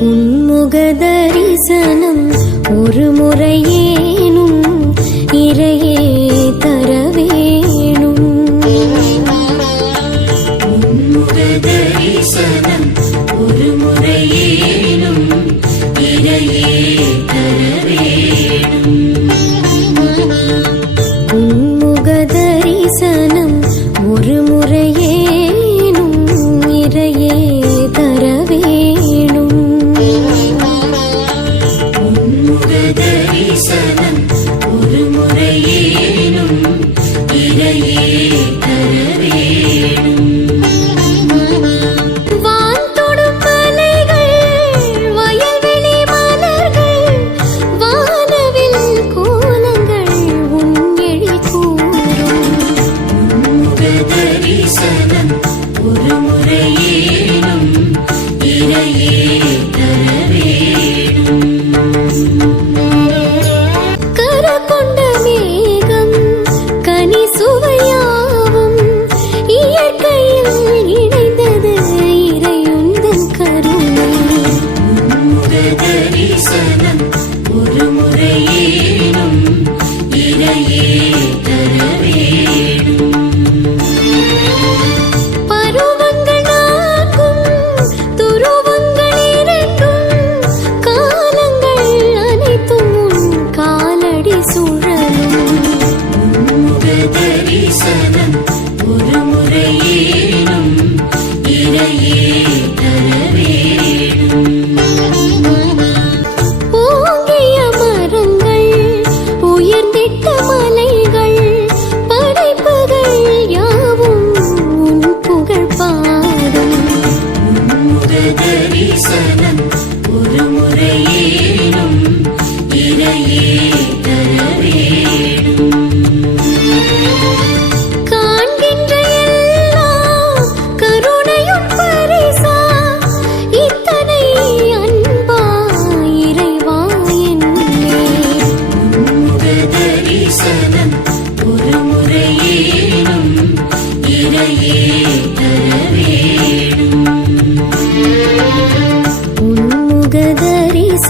உன்முக தரிசனம் ஒரு முறையேனும் இறையே தரவேணும். உன்முக தரிசனம் தரிசனம் ஒரு முறையேனும் இறையே தர வேணும் தரிசனம் ஒரு முறையேனும் இறையே தர வேணும் Peace and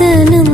ശരണം